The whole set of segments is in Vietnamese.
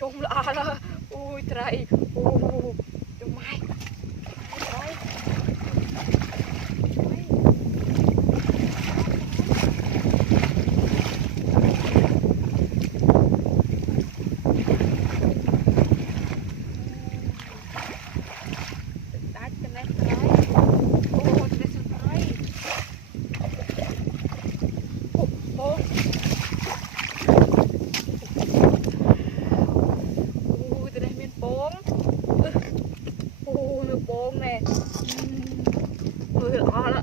Trông lạ. Ui trời. Ui. Trông mai. Trời. Bông nè, người lọ đó,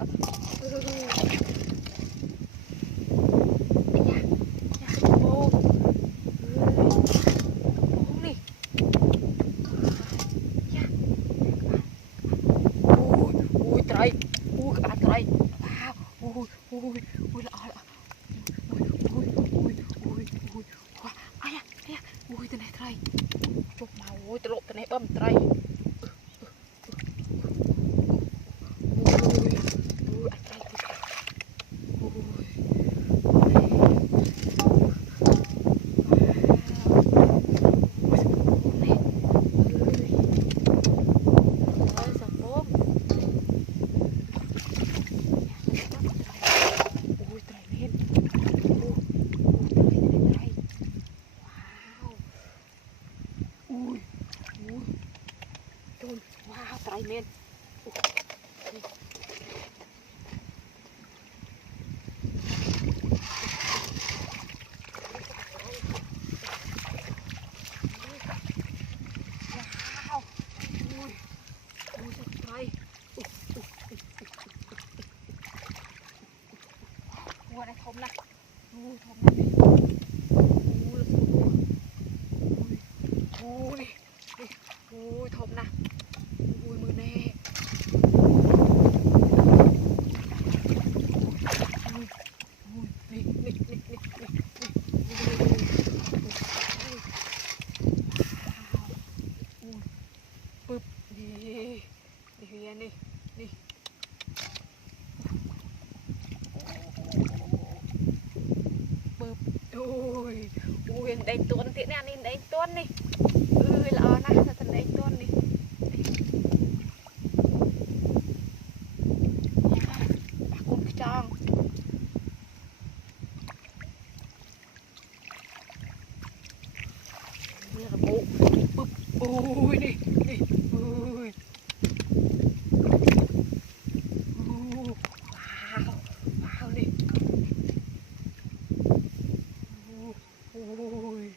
bông, bông đi, ui trời, ui các bạn trời, wow, ui lọ lọ, ui, ai à, ui tên này trời, chụp màu, ui tên lộ tên này bầm trời. Wow, trời men. Wow. Ui trời. Ui này thơm nè. Ui thơm nè. Ui thơm nè. Ui mưa nè. Bụp đi. Đi. Bụp. Ui anh đánh tuôn thế này anh đánh tuôn đi. Lỡ nè, thật đánh tuôn đi. Bà cũng tròn. Đây là bộ. Bụp. Ui đi. Ui. Wow đi. Ui.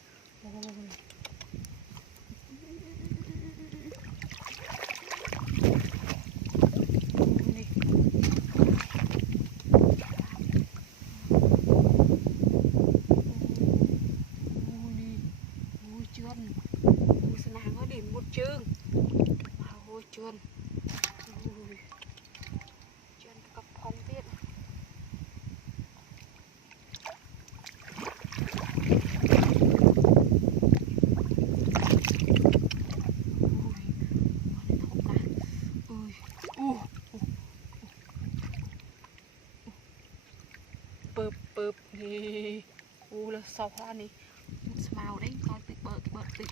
Một chương wow, chương cặp không biết bợp thì là sọc ra này màu đấy coi bị bợp bị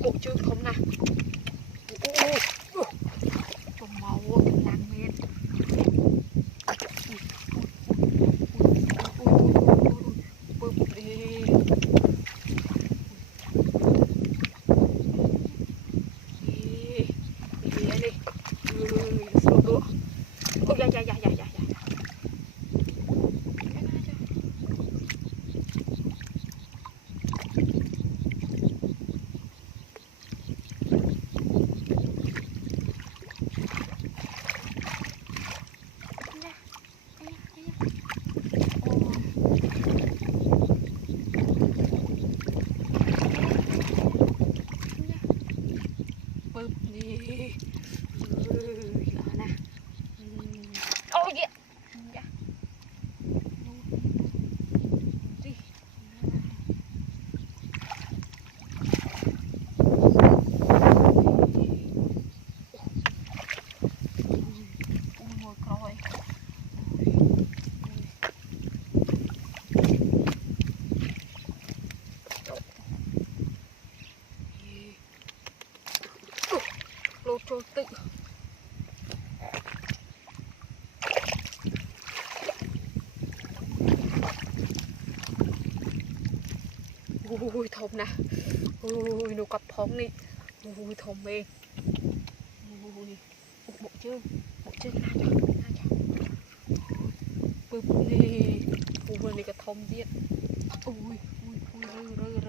bộ chương không nè. Còn màu còn làng men. Bụp đi. Đi. Sụp đũa. Ôi dạ. trôi tự ui thơm nè ui nó cặp phóng đi ui thơm mê ui bộ chưa na cho bự đi ui này cái thơm diện ui rư